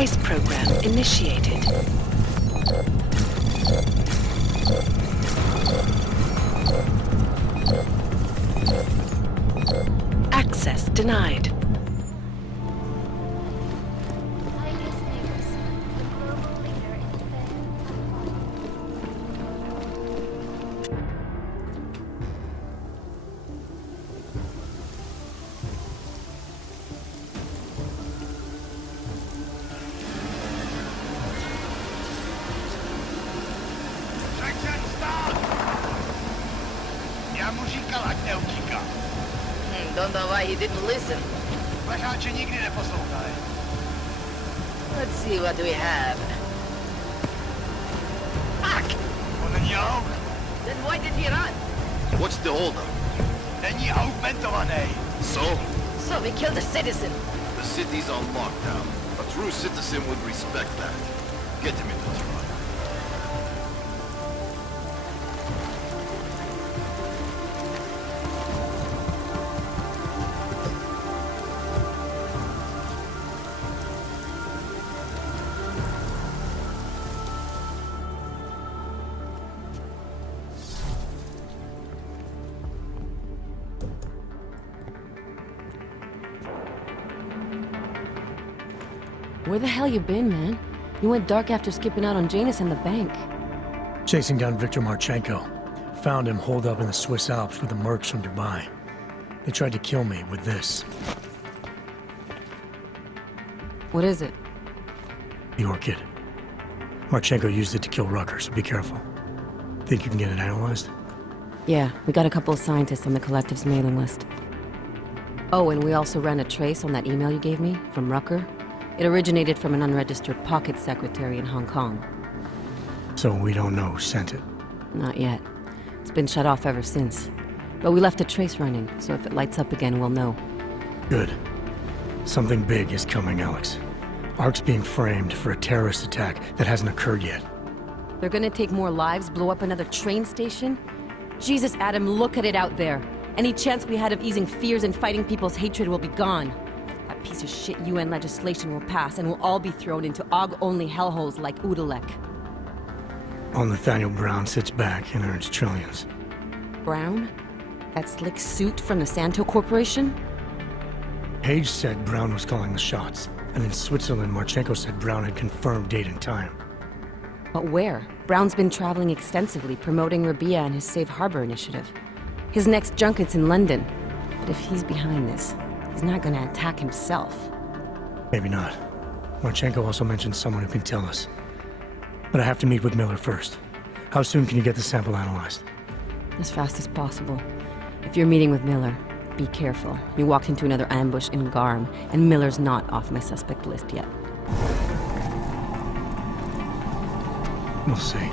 Trace program initiated. Access denied. Don't know why he didn't listen. Let's see what we have. Fuck! Then why did he run? What's the holdup? So we killed a citizen. the city's on lockdown. A true citizen would respect that. Get him in the truck. Where the hell you been, man? You went dark after skipping out on Janus and the bank. Chasing down Viktor Marchenko. Found him holed up in the Swiss Alps with the mercs from Dubai. They tried to kill me with this. What is it? The orchid. Marchenko used it to kill Rucker, so be careful. Think you can get it analyzed? Yeah, we got a couple of scientists on the collective's mailing list. Oh, and we also ran a trace on that email you gave me from Rucker. It originated from an unregistered pocket secretary in Hong Kong. So we don't know who sent it? Not yet. It's been shut off ever since. But we left a trace running, so if it lights up again, we'll know. Good. Something big is coming, Alex. Ark's being framed for a terrorist attack that hasn't occurred yet. They're gonna take more lives, blow up another train station? Jesus, Adam, look at it out there. Any chance we had of easing fears and fighting people's hatred will be gone. That piece of shit UN legislation will pass, and we'll all be thrown into AUG-only hellholes like Udalek. All Nathaniel Brown sits back and earns trillions. Brown? That slick suit from the Santo Corporation? Page said Brown was calling the shots, and in Switzerland, Marchenko said Brown had confirmed date and time. But where? Brown's been traveling extensively, promoting Rabia and his Safe Harbor initiative. His next junket's in London. But if he's behind this, he's not gonna attack himself. Maybe not. Marchenko also mentioned someone who can tell us. But I have to meet with Miller first. How soon can you get the sample analyzed? As fast as possible. If you're meeting with Miller, be careful. You walked into another ambush in Garm, and Miller's not off my suspect list yet. We'll see.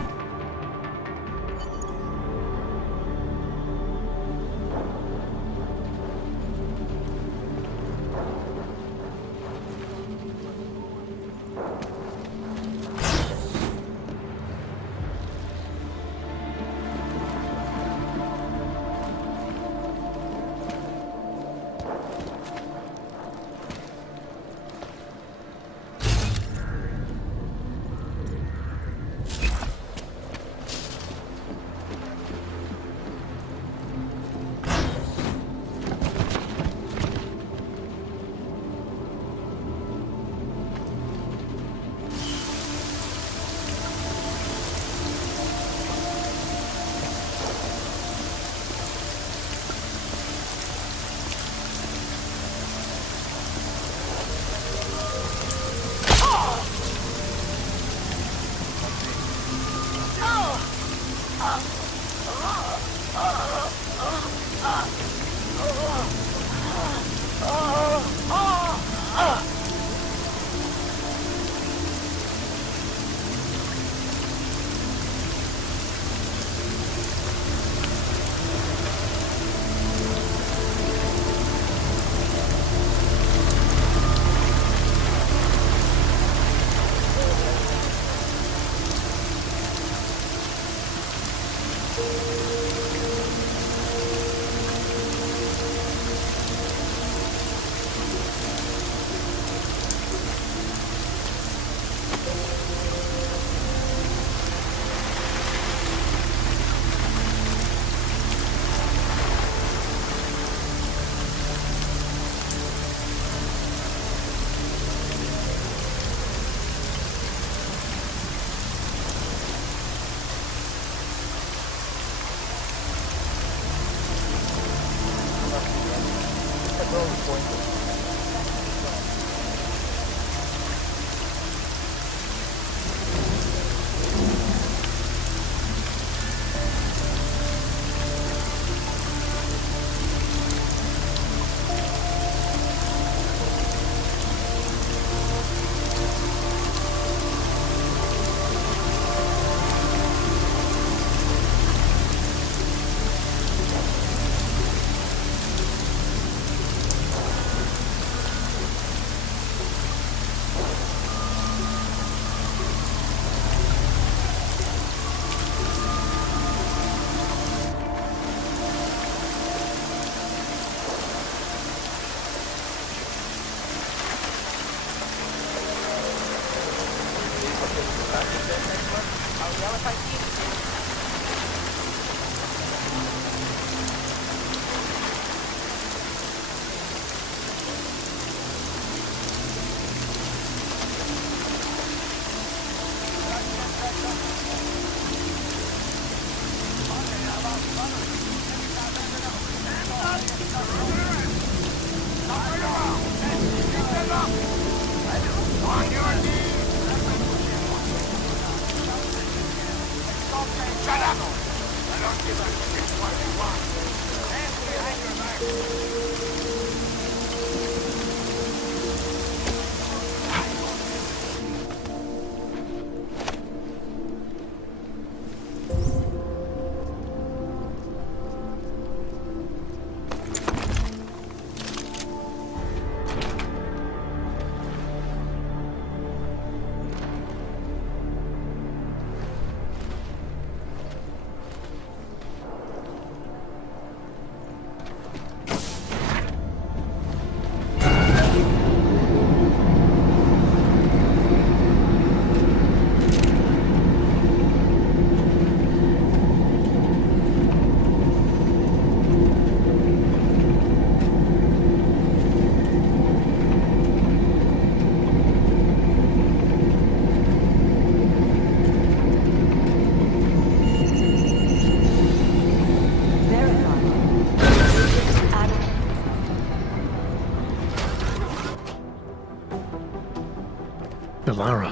Lara,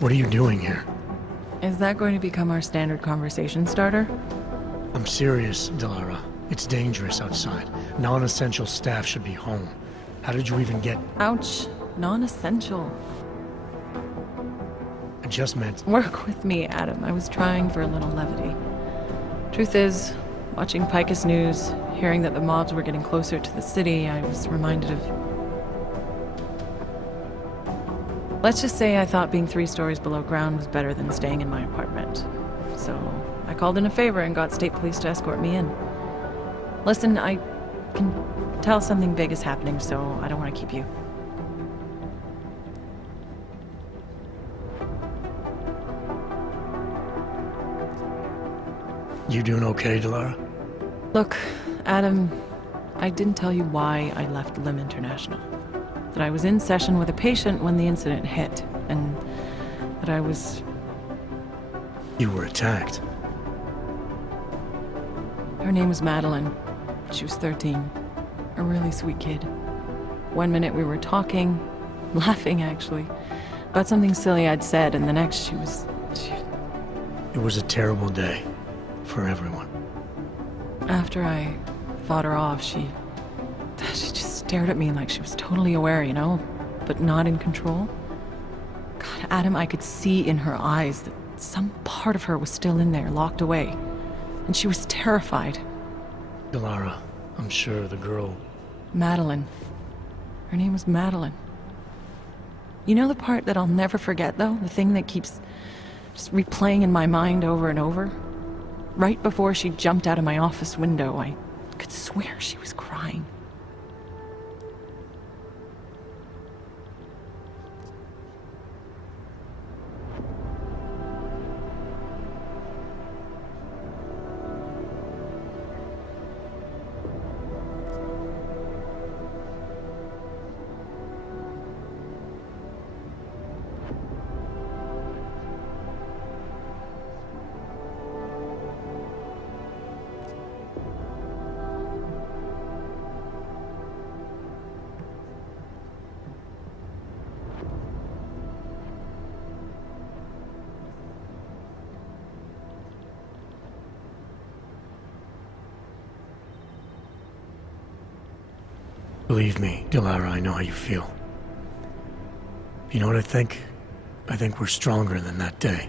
what are you doing here? Is that going to become our standard conversation starter? I'm serious, Delara. It's dangerous outside. Non-essential staff should be home. How did you even get... Ouch. Non-essential. I just meant... Work with me, Adam. I was trying for a little levity. Truth is, watching Picus News, hearing that the mobs were getting closer to the city, I was reminded of... Let's just say I thought being 3 stories below ground was better than staying in my apartment. So I called in a favor and got state police to escort me in. Listen, I can tell something big is happening, so I don't want to keep you. You doing okay, Delara? Look, Adam, I didn't tell you why I left Lim International. That I was in session with a patient when the incident hit, and that I was... You were attacked. Her name was Madeline. She was 13. A really sweet kid. One minute we were talking, laughing actually, about something silly I'd said, and the next she was... It was a terrible day. For everyone. After I fought her off, she just stared at me like she was totally aware, you know, but not in control. God, Adam, I could see in her eyes that some part of her was still in there, locked away. And she was terrified. Delara, I'm sure the girl... Madeline. Her name was Madeline. You know the part that I'll never forget, though? The thing that keeps just replaying in my mind over and over? Right before she jumped out of my office window, I could swear she was crying. Believe me, Dilara, I know how you feel. You know what I think? I think we're stronger than that day.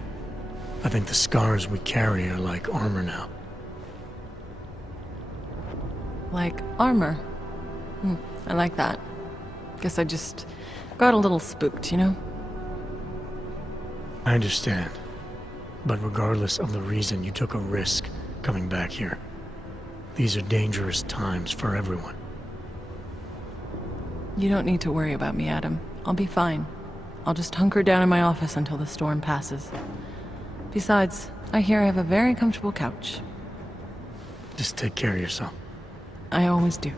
I think the scars we carry are like armor now. Like armor. I like that. Guess I just got a little spooked, you know? I understand. But regardless of the reason, you took a risk coming back here. These are dangerous times for everyone. You don't need to worry about me, Adam. I'll be fine. I'll just hunker down in my office until the storm passes. Besides, I hear I have a very comfortable couch. Just take care of yourself. I always do.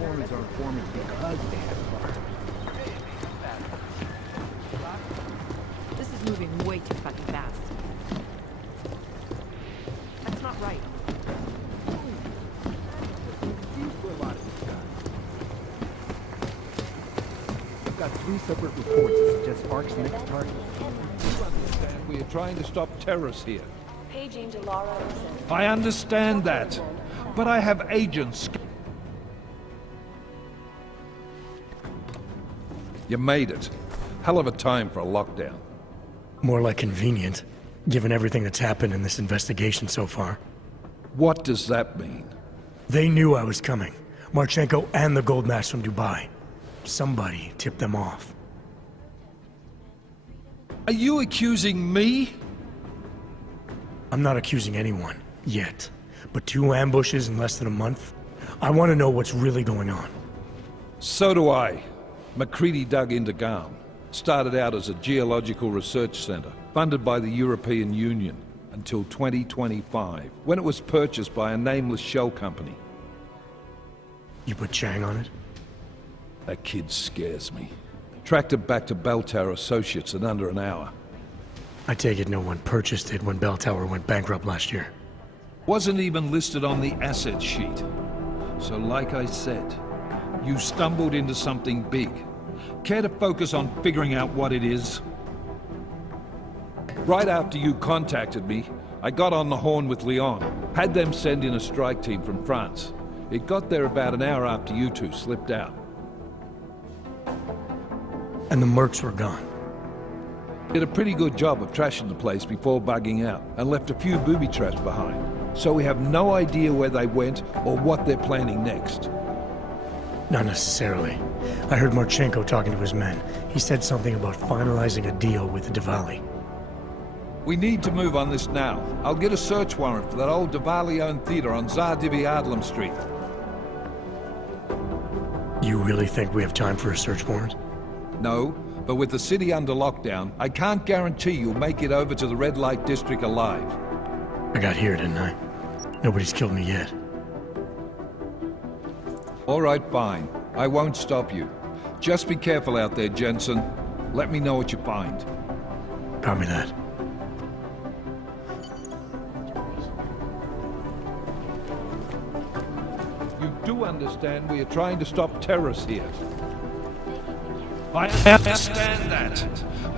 Informants are informants because they have fire. This is moving way too fucking fast. That's not right. I've got 3 separate reports that suggest Sparks' next target. We are trying to stop terrorists here. Paging Dilara. I understand that, but I have agents. You made it. Hell of a time for a lockdown. More like convenient, given everything that's happened in this investigation so far. What does that mean? They knew I was coming. Marchenko and the gold mask from Dubai. Somebody tipped them off. Are you accusing me? I'm not accusing anyone, yet. But 2 ambushes in less than a month? I want to know what's really going on. So do I. McCready dug into Garm. Started out as a geological research center, funded by the European Union, until 2025, when it was purchased by a nameless shell company. You put Chang on it? That kid scares me. Tracked it back to Bell Tower Associates in under an hour. I take it no one purchased it when Bell Tower went bankrupt last year. Wasn't even listed on the asset sheet. So like I said, you stumbled into something big. Care to focus on figuring out what it is? Right after you contacted me, I got on the horn with Lyon. Had them send in a strike team from France. It got there about an hour after you two slipped out. And the mercs were gone. Did a pretty good job of trashing the place before bugging out, and left a few booby traps behind. So we have no idea where they went or what they're planning next. Not necessarily. I heard Marchenko talking to his men. He said something about finalizing a deal with the Diwali. We need to move on this now. I'll get a search warrant for that old Diwali-owned theater on Zardibi Adlam Street. You really think we have time for a search warrant? No, but with the city under lockdown, I can't guarantee you'll make it over to the red light district alive. I got here, didn't I? Nobody's killed me yet. All right, fine. I won't stop you. Just be careful out there, Jensen. Let me know what you find. Copy that. You do understand we are trying to stop terrorists here. I understand that,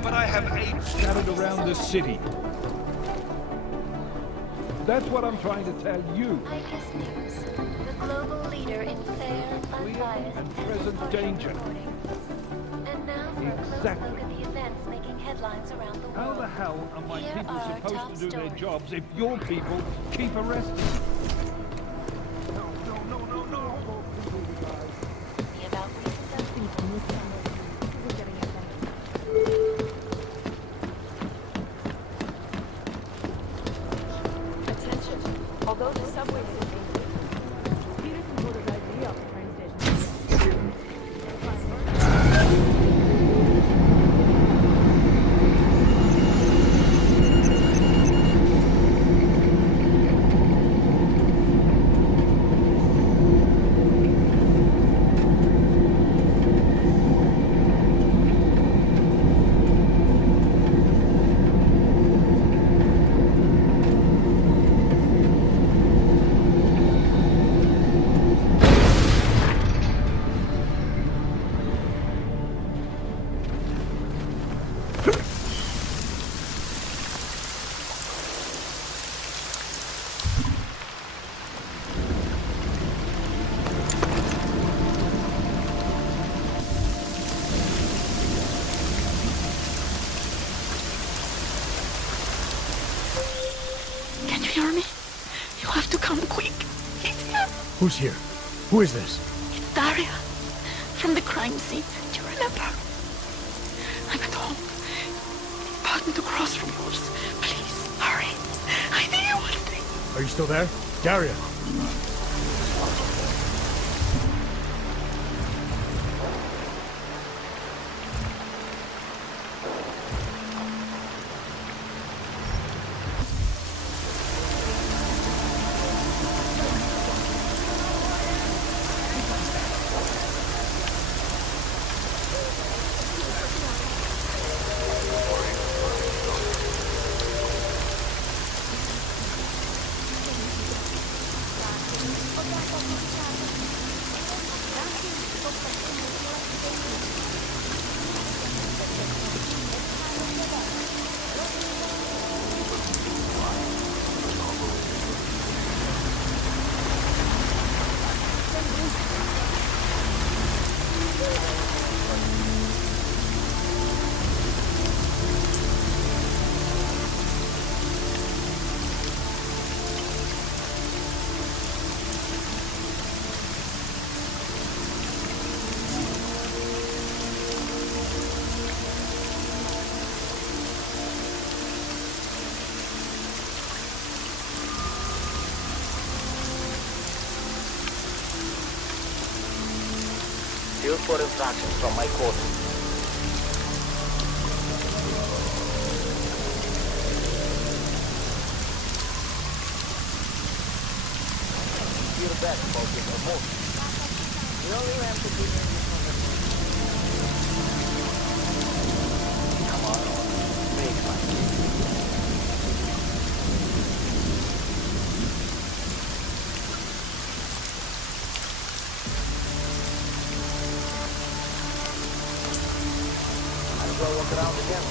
but I have aides scattered around this city. That's what I'm trying to tell you. ICAS News, the global leader in fair, unbiased, and present danger. reporting. And now for a close look at the events making headlines around the world. How the hell are my Here people are our supposed top to do their stories. jobs if your people keep arresting them? The about reconducting Attention. Although the subway system Peterson voted ID off the train station. hear me? You have to come quick. He's here. Who's here? Who is this? It's Daria. From the crime scene. Do you remember? I'm at home. About me to cross from yours. Please, hurry. I need you one thing. Are you still there? Daria! Field for instructions from my quarters. Feel bad about your promotion. We only have to be in this one. Come on, break my I'll walk around again.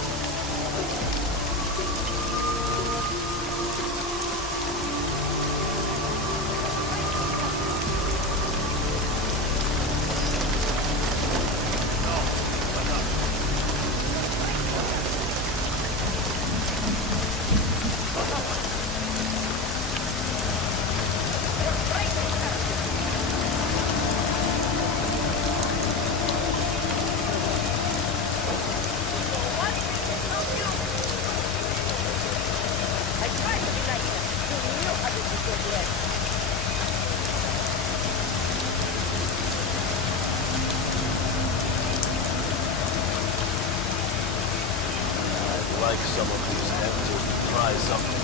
Like some of these actors to try something.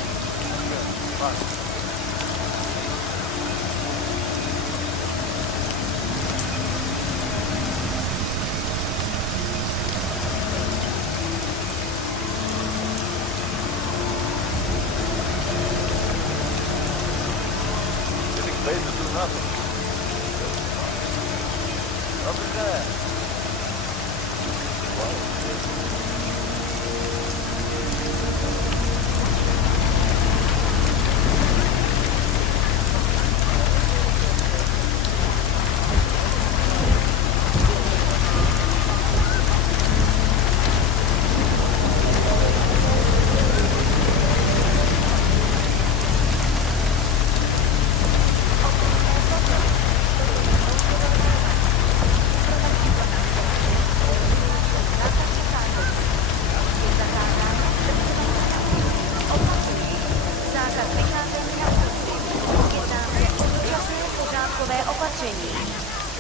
Getting paid to do nothing. Over there.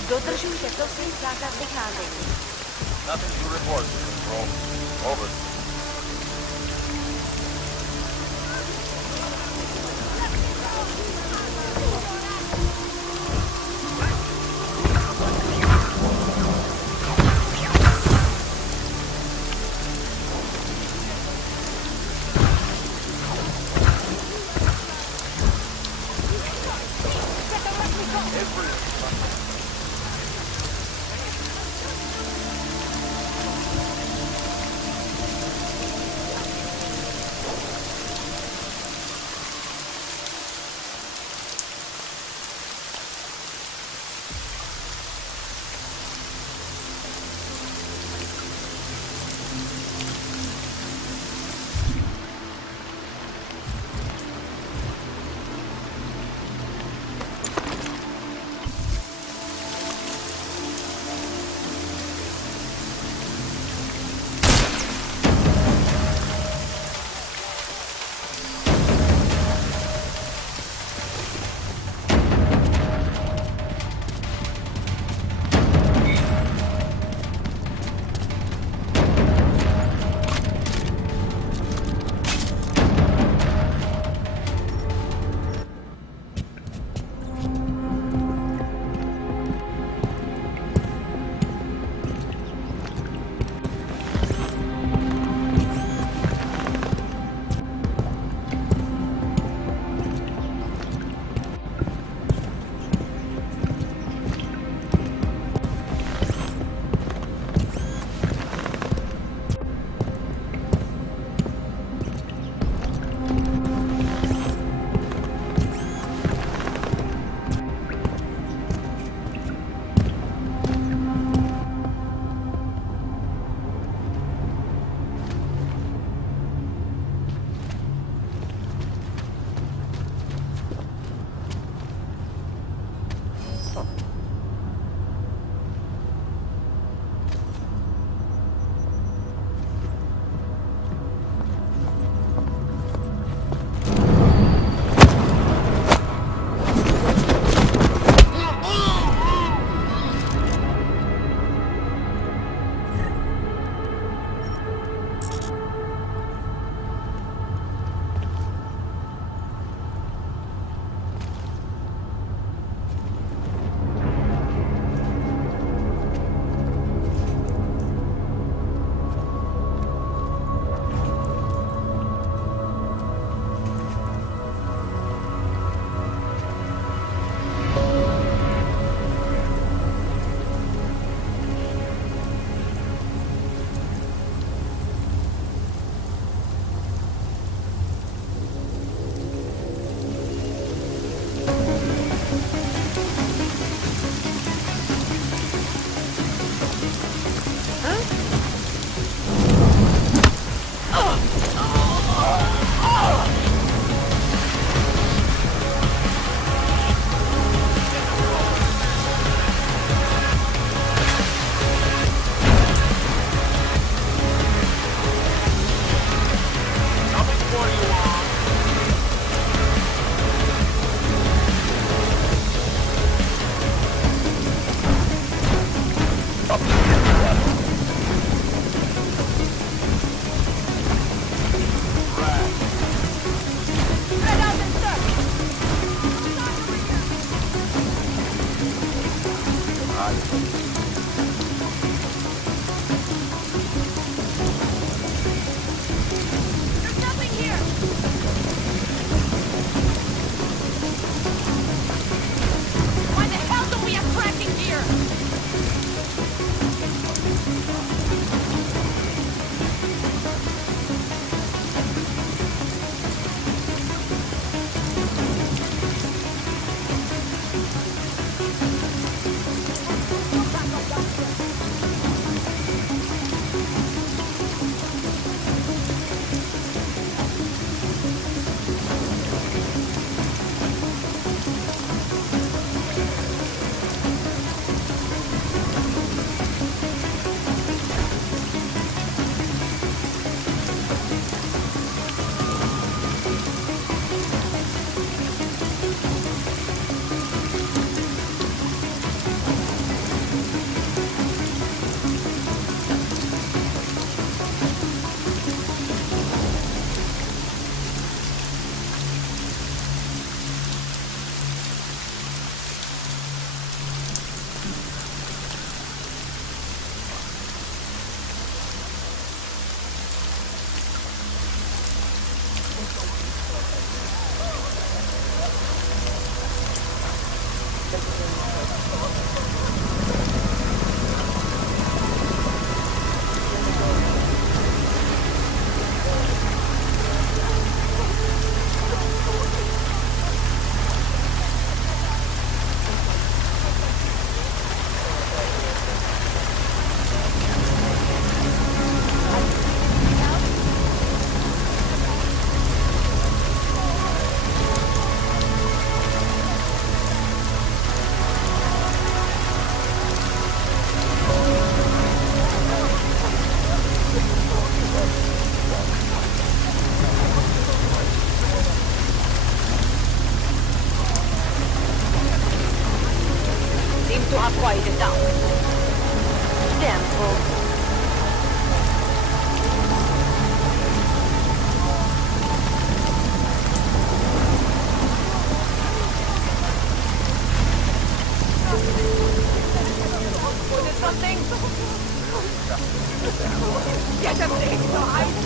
Dodržujte prosím zákaz vycházení. Nothing to report, Control. Over.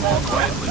More quietly.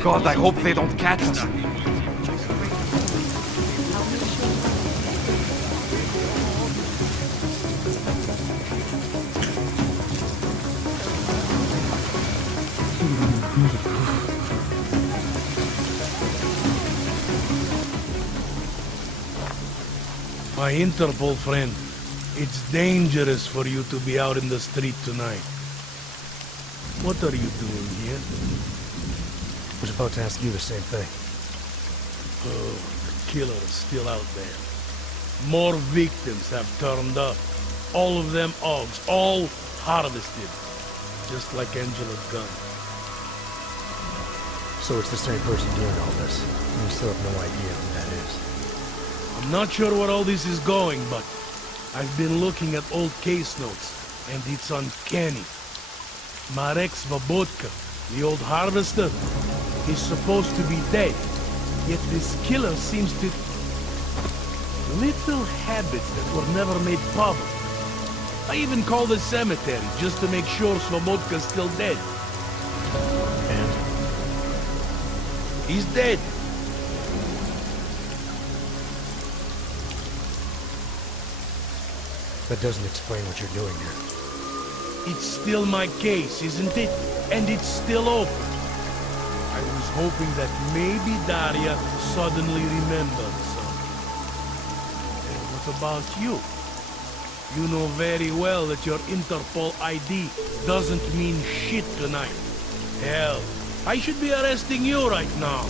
God, I hope they don't catch us. My Interpol friend, it's dangerous for you to be out in the street tonight. What are you doing here? I was about to ask you the same thing. Oh, the killer is still out there. More victims have turned up. All of them Augs, all harvested. Just like Angela's gun. So it's the same person doing all this, and you still have no idea who that is. I'm not sure where all this is going, but I've been looking at old case notes, and it's uncanny. Marek Svobotka, the old harvester, is supposed to be dead, yet this killer seems to... Little habits that were never made public. I even called the cemetery just to make sure Svobodka's still dead. And? He's dead. That doesn't explain what you're doing here. It's still my case, isn't it? And it's still open. I was hoping that maybe Daria suddenly remembered something. And what about you? You know very well that your Interpol ID doesn't mean shit tonight. Hell, I should be arresting you right now.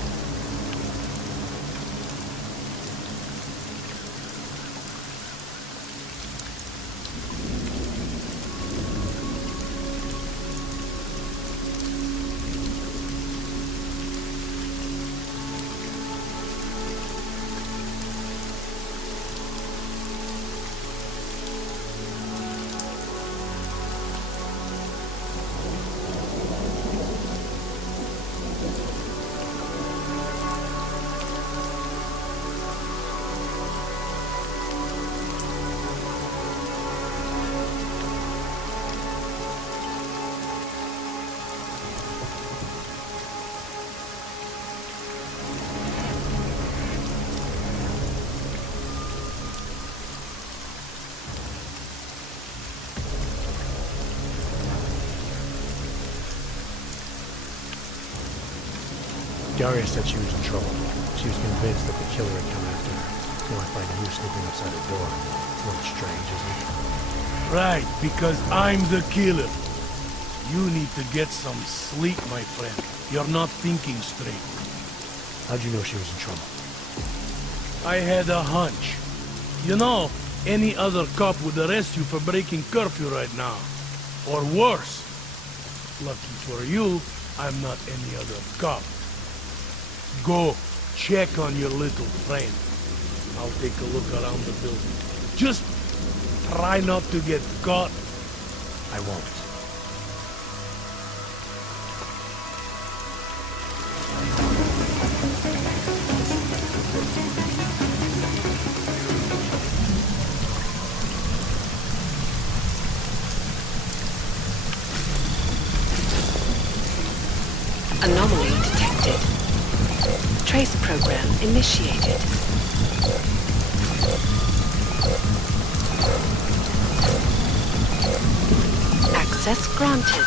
Daria said she was in trouble. She was convinced that the killer had come after her. Now I find you snooping outside her door. It's a little strange, isn't it? Right, because I'm the killer. You need to get some sleep, my friend. You're not thinking straight. How'd you know she was in trouble? I had a hunch. You know, any other cop would arrest you for breaking curfew right now. Or worse. Lucky for you, I'm not any other cop. Go, check on your little friend. I'll take a look around the building. Just try not to get caught. I won't. Anomaly detected. Trace program initiated. Access granted.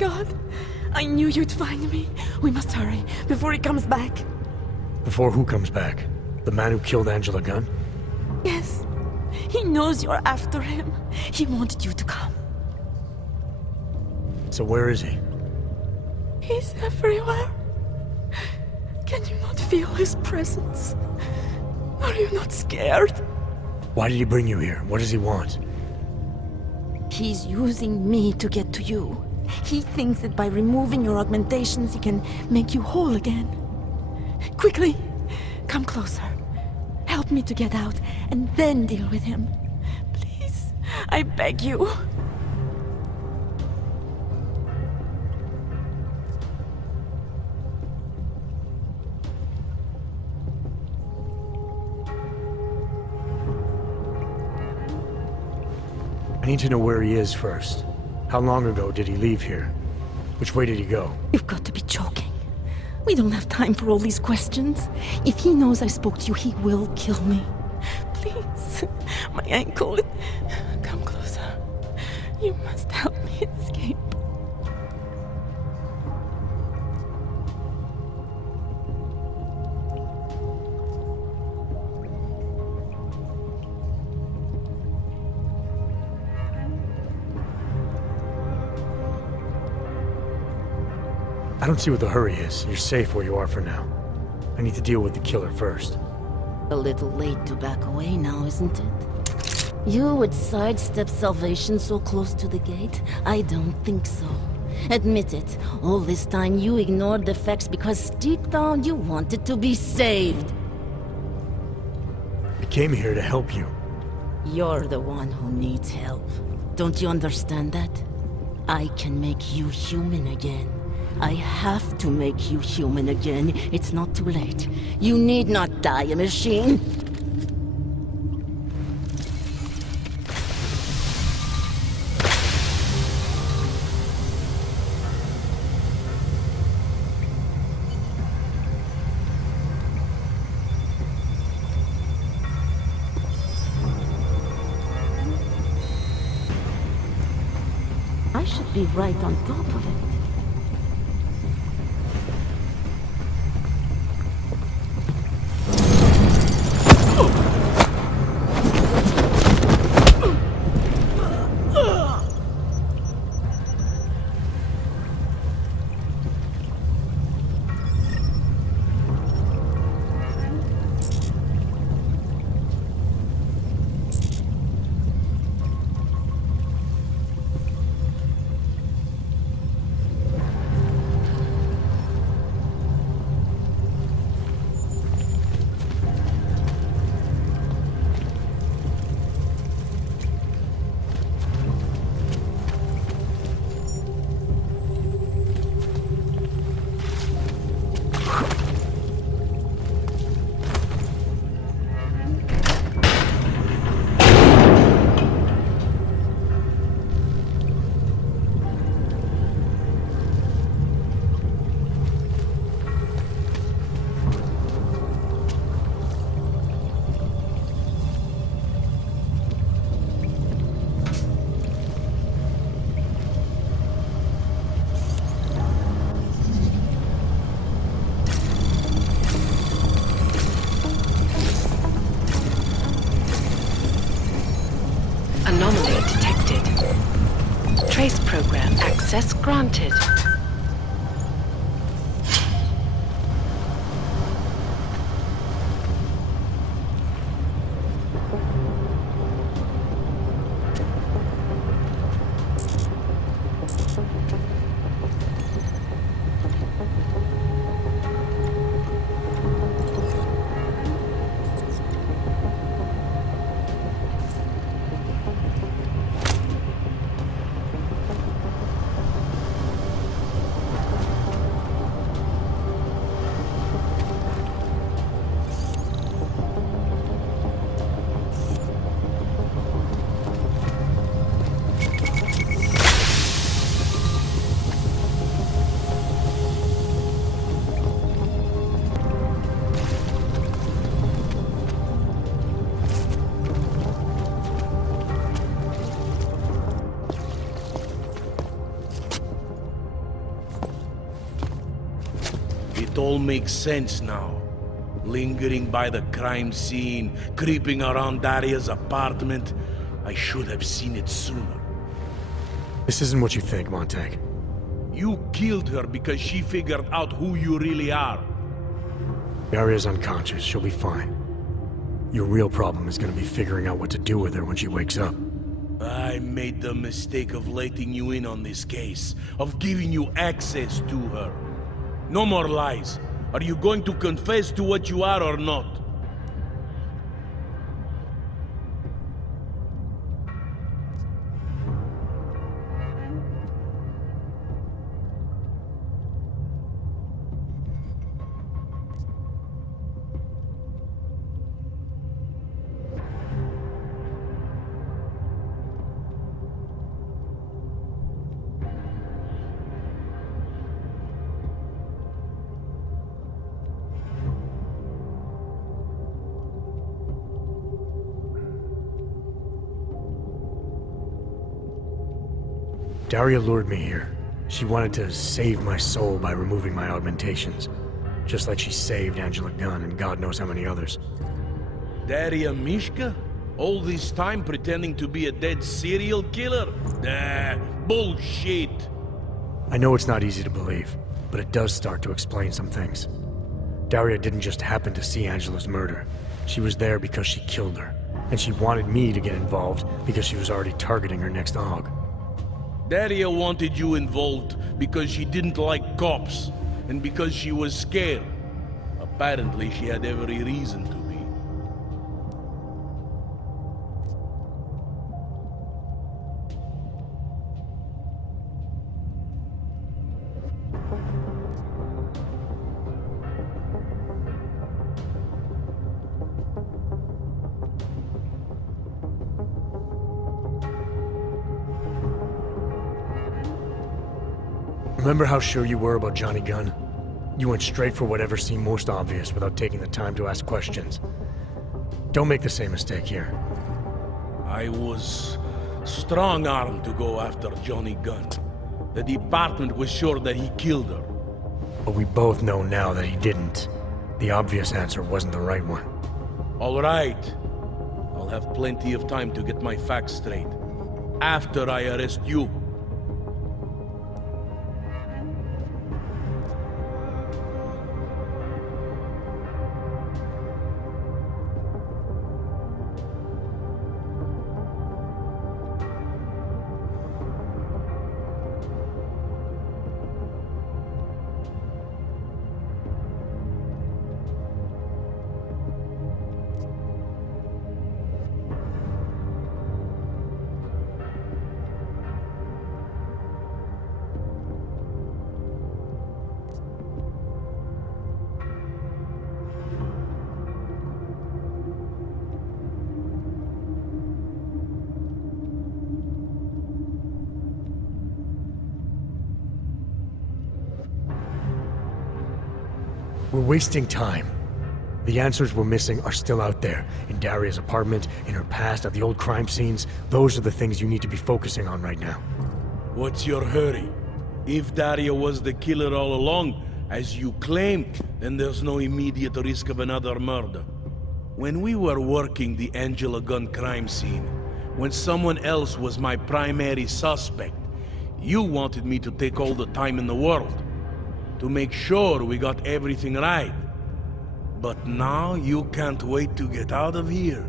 God. I knew you'd find me. We must hurry before he comes back. Before who comes back? The man who killed Angela Gunn? Yes. He knows you're after him. He wanted you to come. So where is he? He's everywhere. Can you not feel his presence? Are you not scared? Why did he bring you here? What does he want? He's using me to get to you. He thinks that by removing your augmentations, he can make you whole again. Quickly, come closer. Help me to get out, and then deal with him. Please, I beg you. I need to know where he is first. How long ago did he leave here? Which way did he go? You've got to be joking. We don't have time for all these questions. If he knows I spoke to you, he will kill me. Please, my ankle. Come closer. You must help me escape. I don't see what the hurry is. You're safe where you are for now. I need to deal with the killer first. A little late to back away now, isn't it? You would sidestep salvation so close to the gate? I don't think so. Admit it, all this time you ignored the facts because deep down you wanted to be saved. I came here to help you. You're the one who needs help. Don't you understand that? I can make you human again. I have to make you human again. It's not too late. You need not die, machine. I should be right on top of it. Anomaly detected. Trace program access granted. It all makes sense now. Lingering by the crime scene, creeping around Daria's apartment. I should have seen it sooner. This isn't what you think, Montag. You killed her because she figured out who you really are. Daria's unconscious. She'll be fine. Your real problem is gonna be figuring out what to do with her when she wakes up. I made the mistake of letting you in on this case, of giving you access to her. No more lies. Are you going to confess to what you are or not? Daria lured me here. She wanted to save my soul by removing my augmentations. Just like she saved Angela Gunn and God knows how many others. Daria Mishka? All this time pretending to be a dead serial killer? Nah, bullshit! I know it's not easy to believe, but it does start to explain some things. Daria didn't just happen to see Angela's murder. She was there because she killed her. And she wanted me to get involved because she was already targeting her next aug. Daria wanted you involved because she didn't like cops, and because she was scared. Apparently, she had every reason to be. Remember how sure you were about Johnny Gunn? You went straight for whatever seemed most obvious without taking the time to ask questions. Don't make the same mistake here. I was strong-armed to go after Johnny Gunn. The department was sure that he killed her. But we both know now that he didn't. The obvious answer wasn't the right one. All right. I'll have plenty of time to get my facts straight. After I arrest you. We're wasting time. The answers we're missing are still out there. In Daria's apartment, in her past, at the old crime scenes. Those are the things you need to be focusing on right now. What's your hurry? If Daria was the killer all along, as you claimed, then there's no immediate risk of another murder. When we were working the Angela Gunn crime scene, when someone else was my primary suspect, you wanted me to take all the time in the world. To make sure we got everything right. But now you can't wait to get out of here.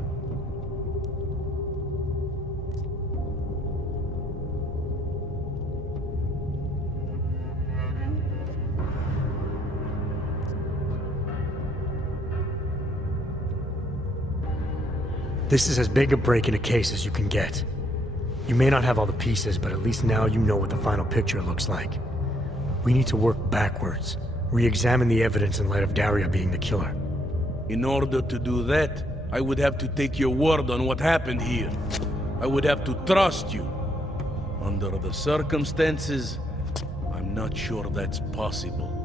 This is as big a break in a case as you can get. You may not have all the pieces, but at least now you know what the final picture looks like. We need to work backwards, re-examine the evidence in light of Daria being the killer. In order to do that, I would have to take your word on what happened here. I would have to trust you. Under the circumstances, I'm not sure that's possible.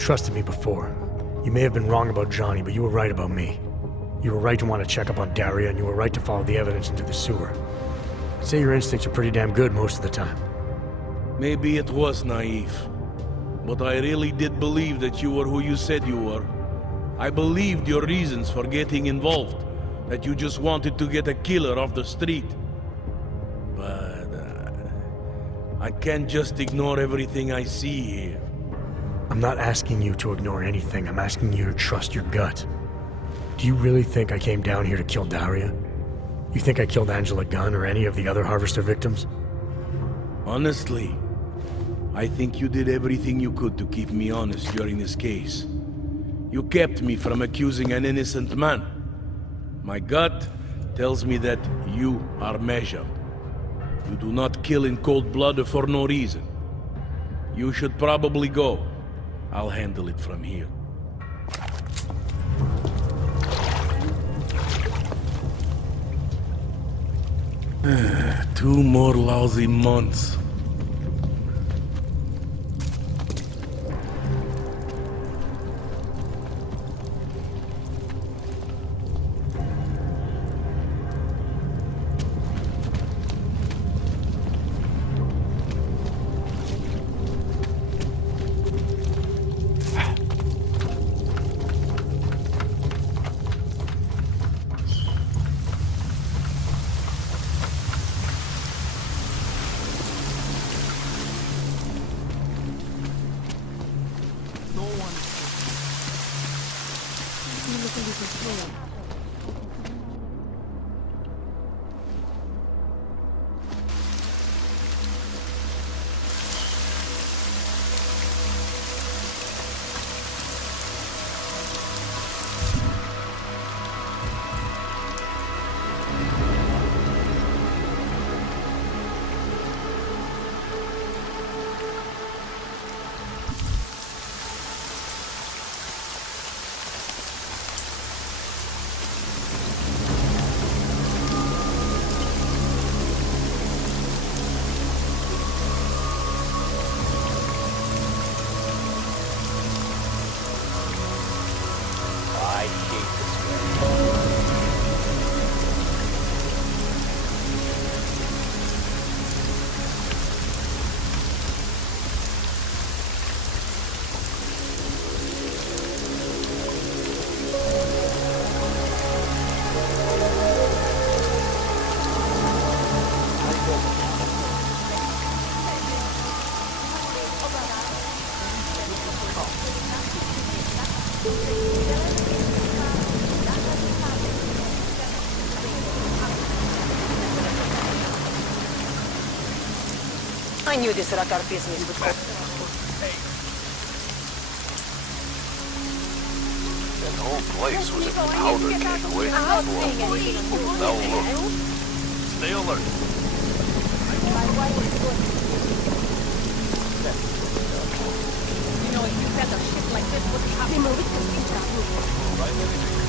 trusted me before. You may have been wrong about Johnny, but you were right about me. You were right to want to check up on Daria, and you were right to follow the evidence into the sewer. I'd say your instincts are pretty damn good most of the time. Maybe it was naive, but I really did believe that you were who you said you were. I believed your reasons for getting involved, that you just wanted to get a killer off the street. But I can't just ignore everything I see here. I'm not asking you to ignore anything. I'm asking you to trust your gut. Do you really think I came down here to kill Daria? You think I killed Angela Gunn or any of the other Harvester victims? Honestly, I think you did everything you could to keep me honest during this case. You kept me from accusing an innocent man. My gut tells me that you are measured. You do not kill in cold blood for no reason. You should probably go. I'll handle it from here. Two more lousy months. I knew this Rakar business would go. That whole place was a powder keg waiting to blow. Now look. Stay alert. You know, if you said a ship like this wouldn't happen. Right, everything.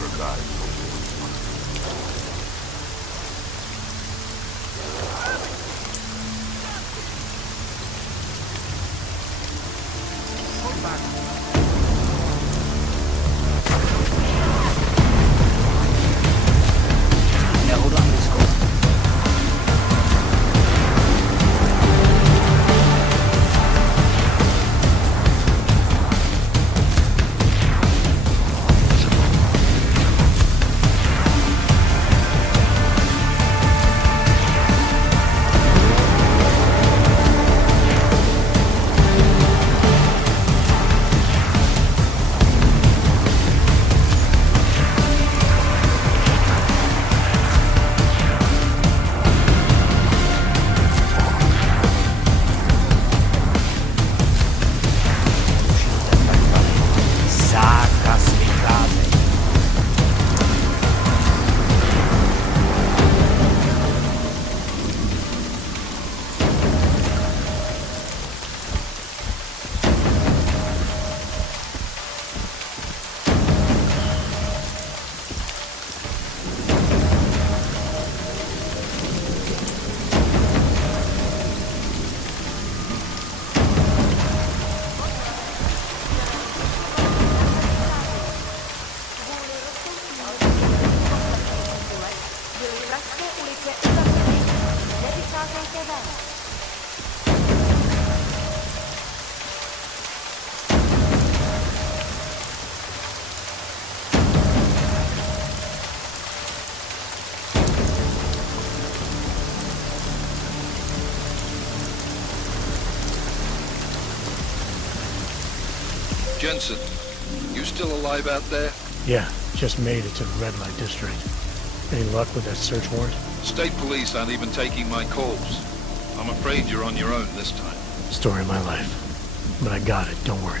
longer guide. Jensen, you still alive out there? Yeah, just made it to the red light district. Any luck with that search warrant? State police aren't even taking my calls. I'm afraid you're on your own this time. Story of my life. But I got it, don't worry.